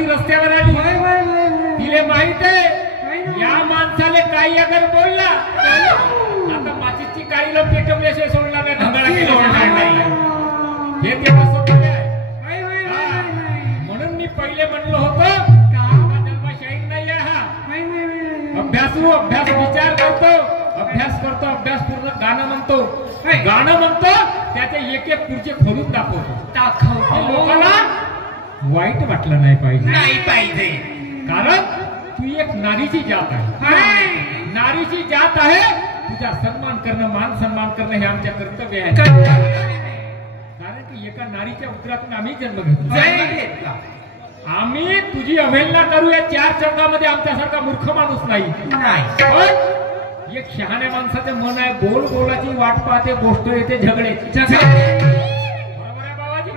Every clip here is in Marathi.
कशी रस्त्यावर आली तिले माहित आहे या माणसाले काही अगर बोलला आता माचीची काळी लोक पेटवल्याशिवाय सोडला नाही धंगाळा केला हे तेव्हा सोडले म्हणून मी पहिले म्हणलो होतो जन्मशाहीर नाही आहे हा अभ्यासू अभ्यास विचार करतो अभ्यास पूर्ण गाणं म्हणतो त्याचे एक एक पुढचे खोलून दाखवतो लोकांना वाईट वाटलं नाही पाहिजे कारण तू एक नारीची जात आहे नारीची जात आहे तुझा सन्मान करणं मान सन्मान करणं हे आमच्या कर्तव्य आहे कारण की एका नारीच्या उदरातून आम्ही जन्म घेतला आम्ही तुझी अवहेलना करू या 4 चौकामध्ये आमच्यासारखा मूर्ख माणूस नाही पण एक शहाण्या माणसाचं मन आहे बोल बोलाची वाट पाहते गोष्ट येते झगड्याची बरोबर आहे बाबाजी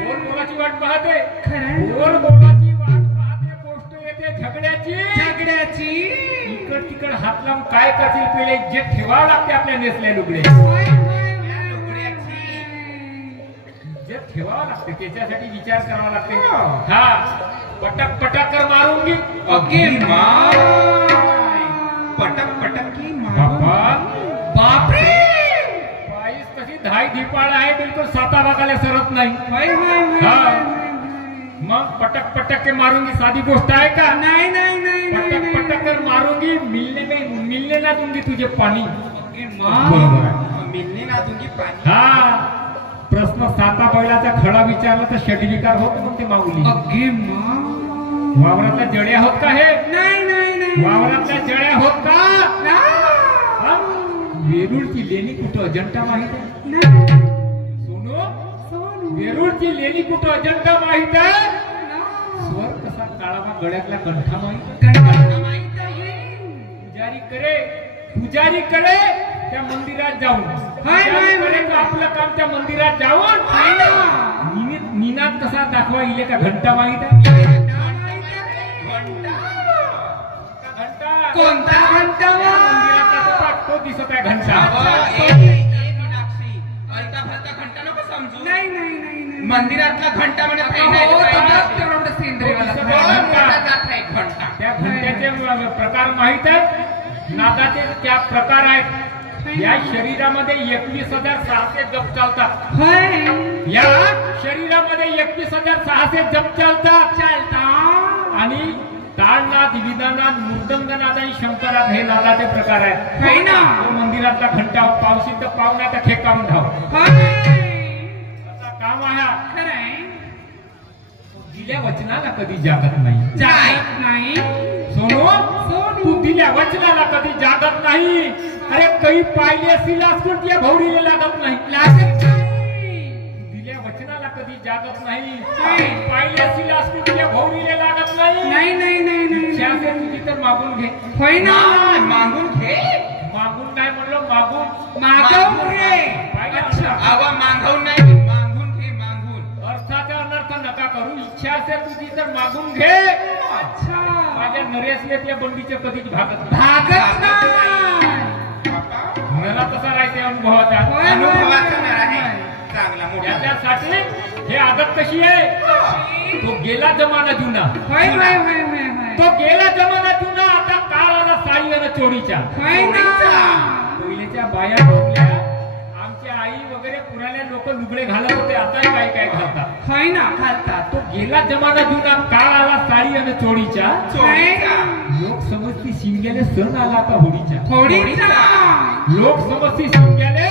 बोल बोलाची वाट पाहते बोल बोलाची वाट पाहते गोष्ट येते झगड्याची इकड तिकड हात लावून काय करतील पहिले जे ठेवावं लागते आपल्या नेसल्या लुगडे जे ठेवावं लागते त्याच्यासाठी विचार करावा लागते हा पटक पटक कर मारूंगी पटक की बापरे पायीस तशी धाई धिपाळ आहे बिलकुल साता भागाला सरत नाही मग पटक के मारूंगी साधी गोष्ट आहे का नाही पटक कर मारूंगी मिलने ना दूंगी तुझे पाणी मिलने ना दूंगी पाणी हा प्रश्न साता बैलाचा खडा विचारला तर षडविकार होत मग ते माऊली वावरातल्या जड्या होत का हे नाही वावरातल्या जड्या होत का वेरूळची लेणी कुठं अजंठा माहित आहे सोनू वेरूळची लेणी कुठं अजंठा माहित आहे स्वर कसा काळामा गळ्यातला कंठा माहित आहे पुजारी करे त्या मंदिरात जाऊन आपलं काम त्या मंदिरात जाऊन निनाद कसा दाखवा इले का घंटा माहित आहे कोणता घंटा तो दिसत आहे घंटा घंटा नको समजू नाही मंदिरातला घंटा म्हणजे त्या घंट्याचे प्रकार माहित आहेत नादाचे त्या प्रकार आहेत या शरीरामध्ये 21,600 जप चालतात या शरीरामध्ये 21,600 जप चालतात आणि ताळनाद विदानाद मृदंगनाद आणि शंकरात हे नादाचे प्रकार आहेत मंदिरातला घंटा पावशी तर पावण्याचा खेकावून धाव काम आहे दिल्या वचनाला कधी जागत नाही सोनू तू दिल्या वचनाला कधी जागत नाही अरे काही पाहिले असतील त्या भौरीला लागत नाही दिल्या वचनाला कधी जागत नाही पाहिले असतील त्या भौरीला लागत नाही तुझी तर मागून घे मागून नाही म्हणलं मागून घे मागून नाही मागून घे अर्थाचा अनर्थ नका करू इच्छा असेल तुझी तर मागून घे माझ्या नरेशने त्या बंडीचे कधीच भागत मला तसा राहायचे अनुभवाचा त्याच्यासाठी हे आदत कशी आहे तो गेला जमाना जुना आता काळ आला साडी आणि चोरीच्या पहिल्याच्या बाया आमच्या आई वगैरे पुराण्या लोक लुगडे घालत होते आता काय घालतात तो गेला जमाना जुना काळ आला साडी आणि चोरीच्या लोक समजती शिमग्याले सण आला का होळीच्या लोक समजती शिमग्याले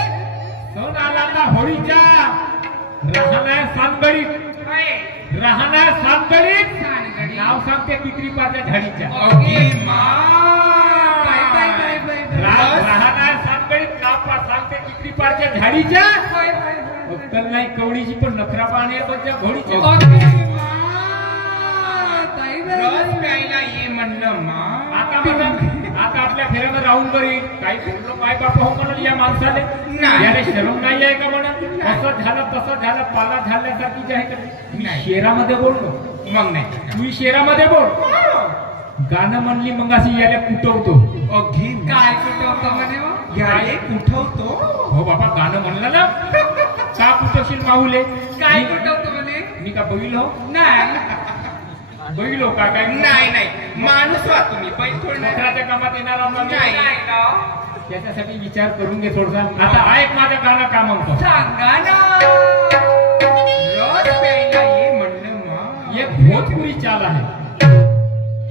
सण आला का होळीच्या राहणार सांगडीत नाव सांगते पितरीपाच्या झाडीच्या राहणार सांगडीत नाव सांगते पितरीपाच्या झाडीच्या अक्कल नाही कवडीची पण नखरा पाहण्याच्या घोडीच्या आता आपल्या फेऱ्यानं राहून बरी काही बोललो माय बापा हो म्हणून या माणसाले याला शरम नाही आहे का म्हणून असं झालं तसं झालं पाला झाल्यासारखी आहे का मी शेरामध्ये बोललो मग नाही तू शेरामध्ये बोल गाणं म्हणली मग अशी याला कुटवतो काय कुटवतो म्हणे याले कुठवतो हो बाबा गाणं म्हणलं ना का कुटवशील माऊले काय कुटवतो म्हणे मी का बघिल हो नाही बैल हो का काय? नाही नाही, माणूस व्हा तुम्ही, बैल थोडी नाही. नोकराच्या कामात येणार आहोत आम्ही. नाही. त्याच्यासाठी विचार करून घे थोडसा. आता ऐक माझं गाणं का म्हणतो. सांगा ना. रस प्यायला ये म्हणलं मग. एक भोजपुरी चाल आहे.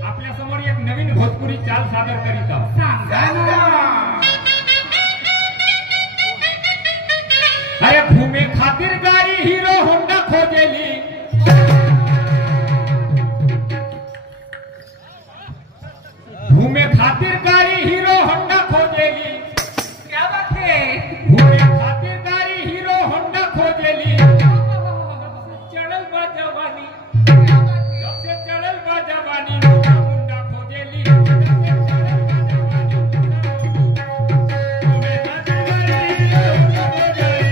आपल्या समोर एक नवीन भोजपुरी चाल सादर करीत आहोत. सांगा ना. अरे घूमे खातिर गाड़ी हीरो होंडा खोजेली, घूमे खातिर गाड़ी हीरो होंडा खोजेली, क्या बात है. घूमे खातिर गाड़ी हीरो होंडा खोजेली. चढ़ल बा जवानी, जब से चढ़ल बा जवानी मुंडा मुंडा खोजेली. घूमे खातिर गाड़ी हीरो होंडा खोजेली.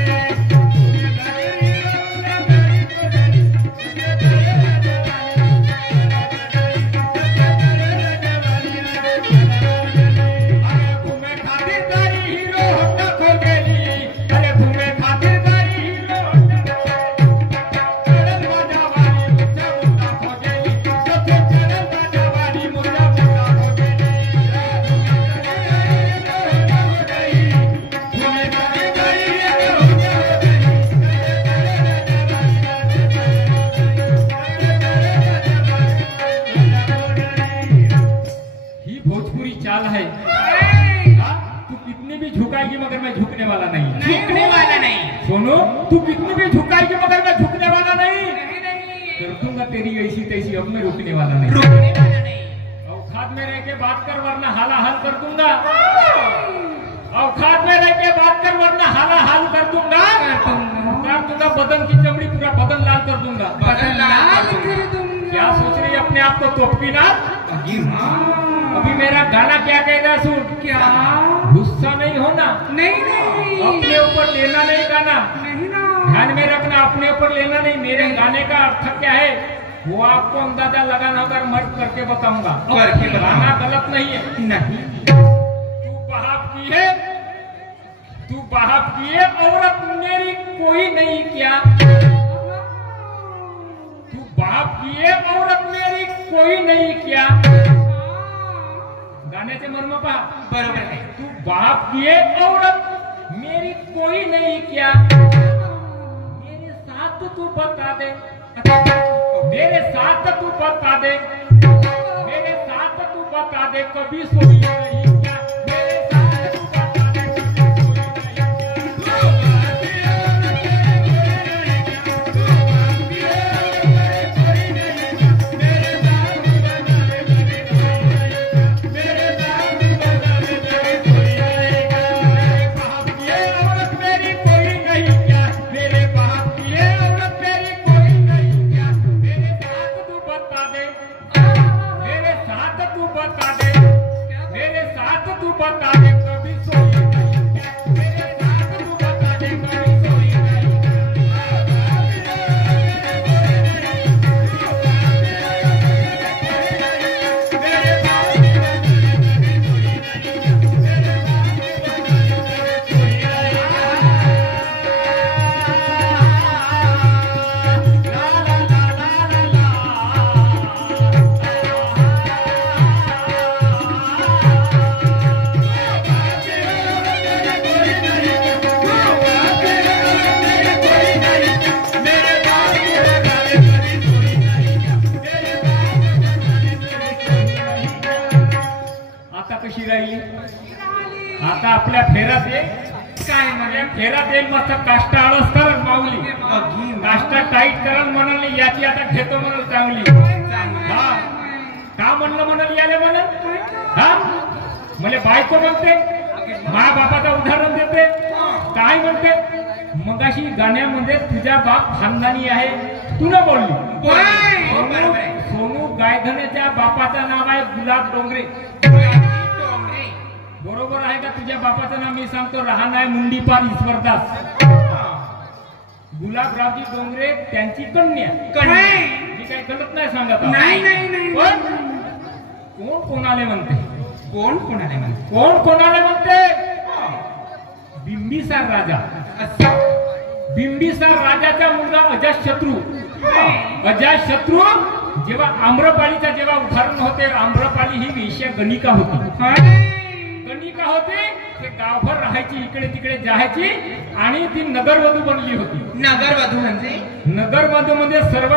चाल है. तू कितनी भी झुकाएगी मगर मैं झुकने वाला नहीं. झुकने वाला नहीं. सोनू, तू कितनी भी झुकाएगी मगर मैं झुकने वाला नहीं. कर दूंगा तेरी ऐसी तैसी, अब मैं रुकने वाला नहीं. रुकने वाला नहीं. औकात में रह के बात कर वरना हाला हाल कर दूंगा. औकात में रह के बात कर वरना हाला हाल कर दूंगा. कर दूंगा बदन की चमड़ी, पूरा बदन लाल कर दूंगा. बदन लाल कर दूंगा. क्या सोच रही है अपने आप को तोपी ना? अभी मेरा गाना क्या कहेगा सुन. क्या? गुस्सा नहीं होना. नहीं नहीं. अपने ऊपर लेना नहीं गाना. नहीं ना. ध्यान में रखना, अपने ऊपर लेना नहीं. मेरे गाने का अर्थ क्या है वो आपको अंदाजा लगाना होगा. मर्द करके बताऊंगा. करके बताऊंगा. गाना गलत नहीं है. नहीं. तू बहाव की है, तू बहाव की है, औरत मेरी कोई नहीं क्या. तू बहाव की है, औरत मेरी कोई नहीं क्या. गाण्याचे मर्म पहा. बरोबर आहे. तू बाप किए औरत मेरी कोई नहीं क्या. मेरे साथ तू बता दे, मेरे साथ तू बता दे, मेरे साथ तू बता दे कभी सोई नहीं क्या. मेरे साथ तू बता दे कभी सोई नहीं बता दे कभी सोई नहीं. मेरे साथ तू बता दे कभी सोई नहीं. आता आपल्या फेरात ये काय म्हणजे फेरात येईल मस्त काष्टा आळस कर माऊली. काष्टा टाईट करण म्हणाली याची आता घेतो म्हणून चांगली. हा का म्हणलं म्हणाल याले म्हणत. हा म्हणजे बायको म्हणते, मा बापाचं उदाहरण देते. काय म्हणते मगाशी गाण्यामध्ये तुझ्या बाप खानदानी आहे तू न बोलली. सोनू गायधनेच्या बापाचं नाव आहे गुलाब डोंगरे. बरोबर आहे का. तुझ्या बापाचं नाव मी सांगतो राहण आहे मुंडीपार ईश्वरदास. गुलाबरावजी डोंगरे त्यांची कन्या. मी काही गलत नाही सांगत. नाही नाही नाही. पण कोण कोणाले म्हणते. कोण कोणाले म्हणते. कोण कोणाले म्हणते. बिंबिसार राजा. बिंबिसार राजाचा मुलगा अजातशत्रू. अजातशत्रू जेव्हा आम्रपालीचा जेव्हा उदाहरण होते, आम्रपाली ही वेश्या गणिका होती. गणिका होती, ते गावभर राहायची, इकडे तिकडे जायची आणि ती नगरवधू बनली होती. नगरवधू म्हणजे नगरवधू म्हणजे सर्व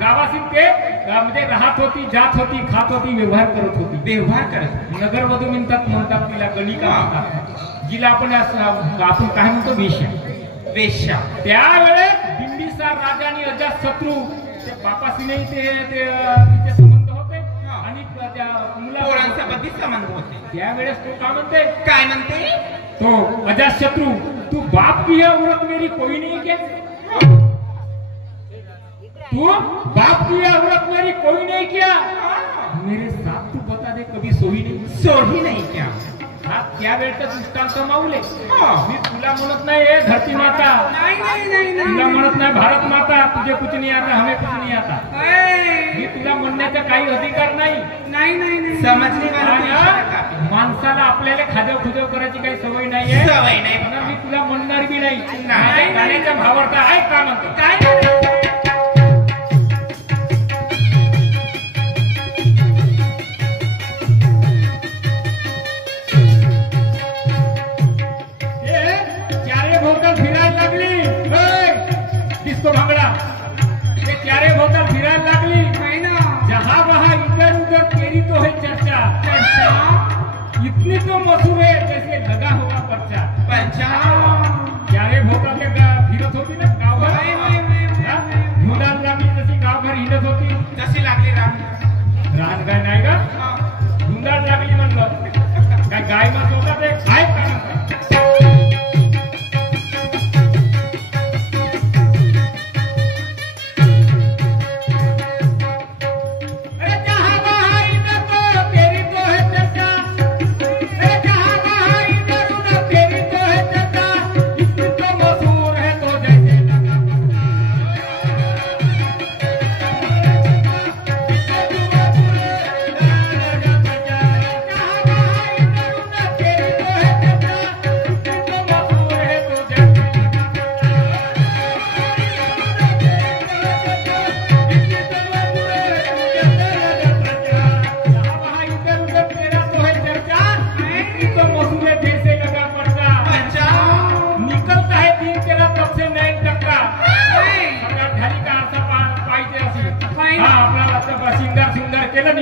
गावाशी ते म्हणजे राहत होती, जात होती, खात होती, व्यवहार करत होती. व्यवहार करत नगरवधू म्हणतात तिला गणिका म्हणतात, जिला आपण काय म्हणतो वेश्या. वेश्या. त्यावेळेस बिंबिसार राजा आणि अजातशत्रू ते बापाशी नाही ते तिचे संबंध होते आणि त्या मुलांसोबत संबंध होते. त्यावेळेस तो काय म्हणते, काय म्हणते तो अजातशत्रू, तू बाप की है औरत मेरी कोई नहीं क्या, तू बाप की है औरत मेरी कोई नहीं क्या, मेरे साथ तू बता दे कभी सोही नहीं क्या. हा त्यावेळेचा दृष्टांत माऊले. मी तुला म्हणत नाही ए धरती माता, तुला म्हणत नाही भारत माता, तुझे कुछ नहीं आता, हमें कुछ नहीं आता. मी तुला म्हणण्याचा काही अधिकार नाही. समजली. माणसाला आपल्याला खाजव खुजव करायची काही सवय नाहीये. मी तुला म्हणणार बी नाही. गाण्याच्या भावार्थ आहे का म्हणतो काय. इतनी तो मशहूर है जैसे लगा हुआ पर्चा. चारे भोवता फिरत होती ना गावभर, धुंडाला लागली जशी गावभर हिंडत होती तशी लागली रान काय नाही का, धुंडाला लागली म्हणलं काय गाय मात होता ते काय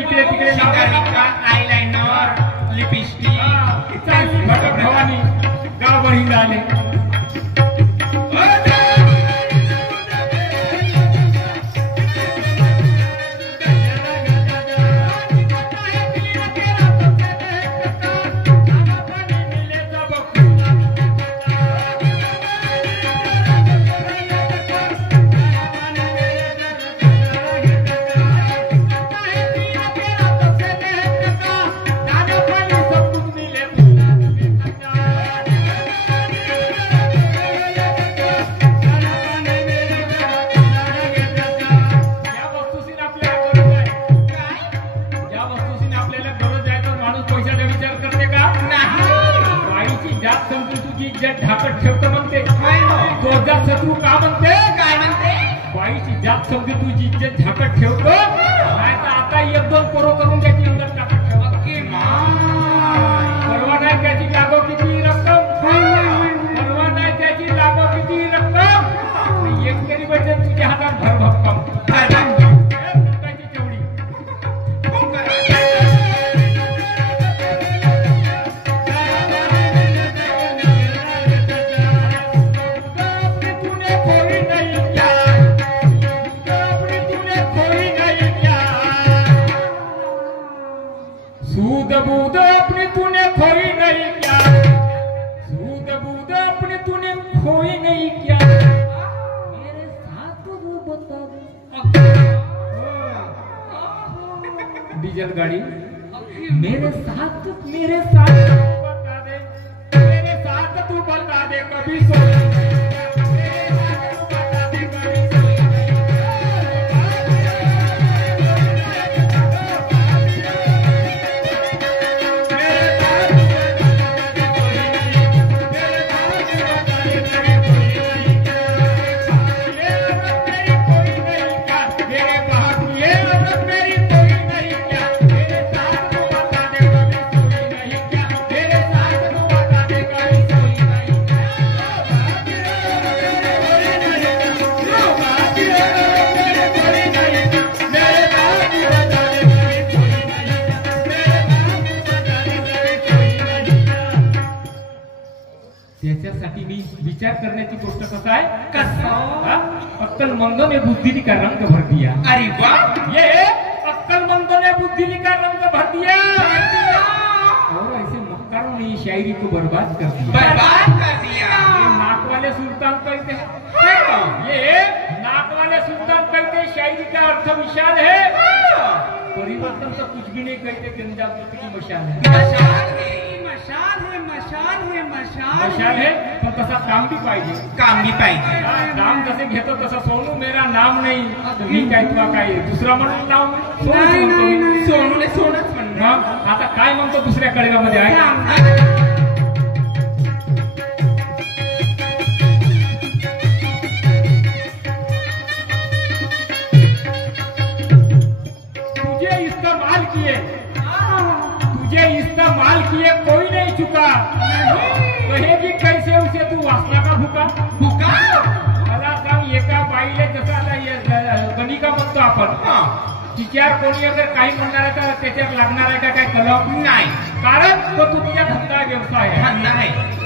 इकडे तिकडे आयलाइनर लिपस्टिक भवानी गावभर हिंडाले. ढाकत ठेवतो म्हणते तो अजातशत्रू का म्हणते, काय म्हणते, बाईची जात समजी तुझी इज्जत झाकत ठेवतो, नाही तर आता एक दोन पोरं करून त्याची अंगात टाकत ठेवतो. परवा नाही त्याची लागो किती रक्कम, परवा नाही त्याची लागो किती रक्कम, एक तरी म्हणजे तुझ्या हातात भर भक्कम तेवढी. सूद बूद अपनी तूने खोई नहीं क्या, सूद बूद अपनी तूने खोई नहीं क्या, मेरे साथ वो बता दे. डीजल गाड़ी मेरे साथ बता दे, मेरे साथ तू बता दे कभी सोई. त्याच्यासाठी मी विचार करण्याची गोष्ट कसं आहे कसं अक्कल मंद ने बुद्धि का रंग भर दिया. अरे वा ये अक्कल मंद ने बुद्धि का रंग भर दिया और ऐसे मक्कारों ने शायरी को बर्बाद कर दिया. बर्बाद कर दिया. ये नाक वाले सुल्तान कहते हैं, ये नाक वाले सुल्तान कहते हैं शायरी का अर्थ विशाल है, परिवर्तन तो कुछ भी नहीं कहते. गंजाब की मशाल है, मशाल है, मशाल है, पण तसा काम भी पाहिजे. काम भी पाहिजे. नाम जसे घेतो तसं सोनू मेरा नाम नाही तर मी काय तुला काय दुसरा म्हणून नाव सोनूच म्हणतो मी. सोनूले सोनच म्हणणार. मग आता काय म्हणतो दुसऱ्या कळव्यामध्ये आहे तुझे इस्तेमाल किए कोई नहीं चुका, कहेगी कैसे उसे तू वासना का भुका. भुका मला सांग एका बाईले जसं आता गणिका म्हणतो आपण, तिच्यावर कोणी अगर काही म्हणणार आहे तर त्याच्यावर लागणार आहे का काय कलम नाही. कारण तो तुमच्या धंदा व्यवसाय आहे. धंदा आहे.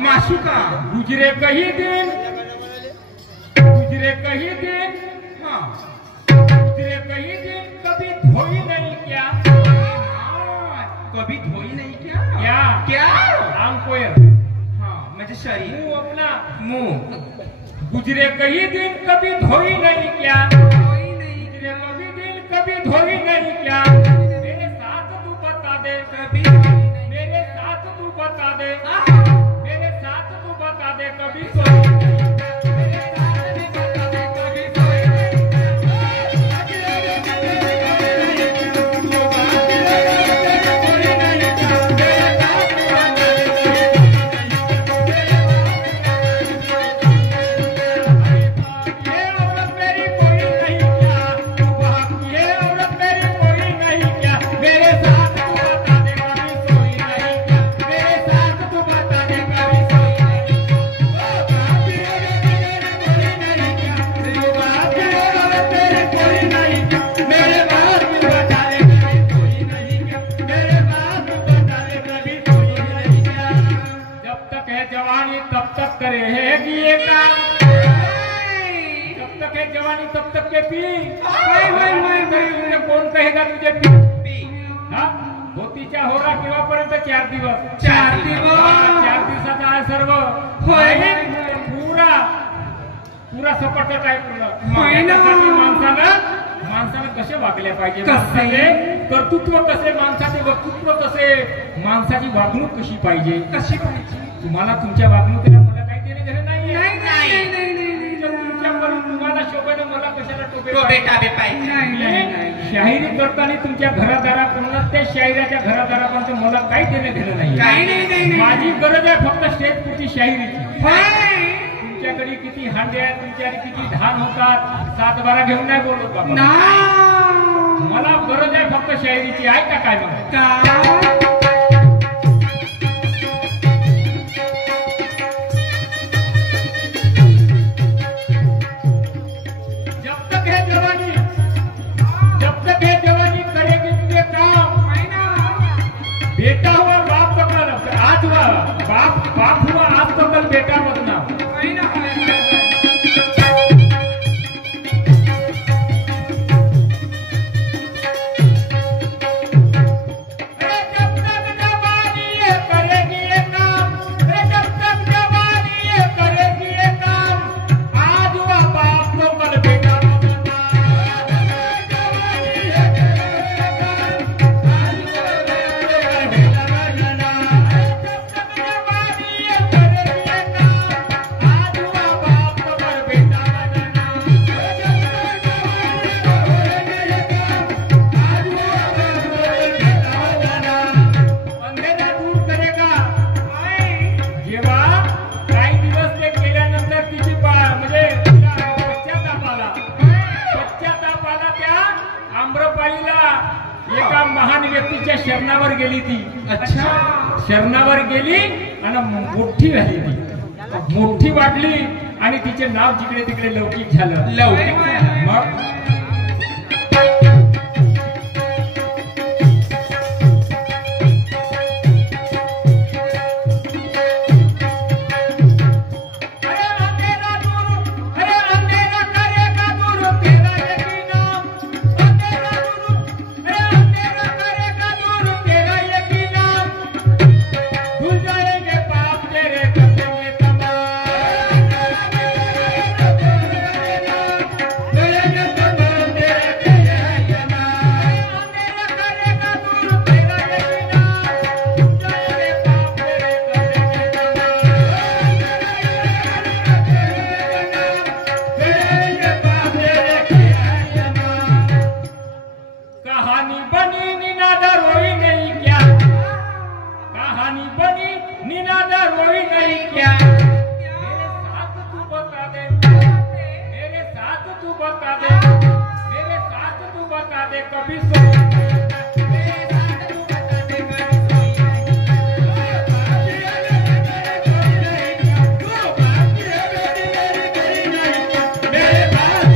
माशुका गुजरे कहीं दिन, गुजरे कहीं दिन, गुजरे कहीं दिन कभी धोई नहीं क्या. कभी धोई नहीं क्या. क्या क्या आम कोयर म्हणजे शरीर मुंह अपना मुंह. गुजरे कहीं दिन कभी धोई नहीं क्या, गुजरे कभी दिन कभी धोई नहीं क्या. मेरे साथ तू बता दे कभी मेरे साथ तू बता दे, मेरे साथ तू बता दे कभी सोई तब तक के पी. कोण कहेगा तुझे पी. होतीच्या होरा केव्हापर्यंत 4 दिवस. 4 दिवस 4 दिवसाचा आहे सर्व. पुरा सपाटच आहे पूर्ण. माणसानं कसे वागले पाहिजे, कर्तृत्व कसे, माणसाचे वक्तृत्व कसे, माणसाची वागणूक कशी पाहिजे. तुम्हाला तुमच्या वागणुकीला मला काही देणे घेणे नाही. तुम्हाला शोभेनं मला कशाला टोपे पाहिजे. शाहिरी करताना तुमच्या घरादाराकडून त्या शाहिराच्या घरादारापर्यंत मला काही देणे घेणं नाही. माझी गरज आहे फक्त स्टेज पुरती शाहिरीची. तुमच्याकडे किती हांडे आहेत, तुमच्याकडे किती धान होतात, 7-12 घेऊन नाही बोलत बाबा. मला गरज आहे फक्त शायरीची. आहे का काय मग? बेटा हुआ बाप तो कल आज हुआ बाप हुआ आज तो कल बेटा बनना. एका महान व्यक्तीच्या शरणावर गेली ती. अच्छा. शरणावर गेली आणि मोठी झाली ती. मोठी वाढली आणि तिचे नाव जिकडे तिकडे लौकिक झालं. मग मेरे साथ तू बता दे कभी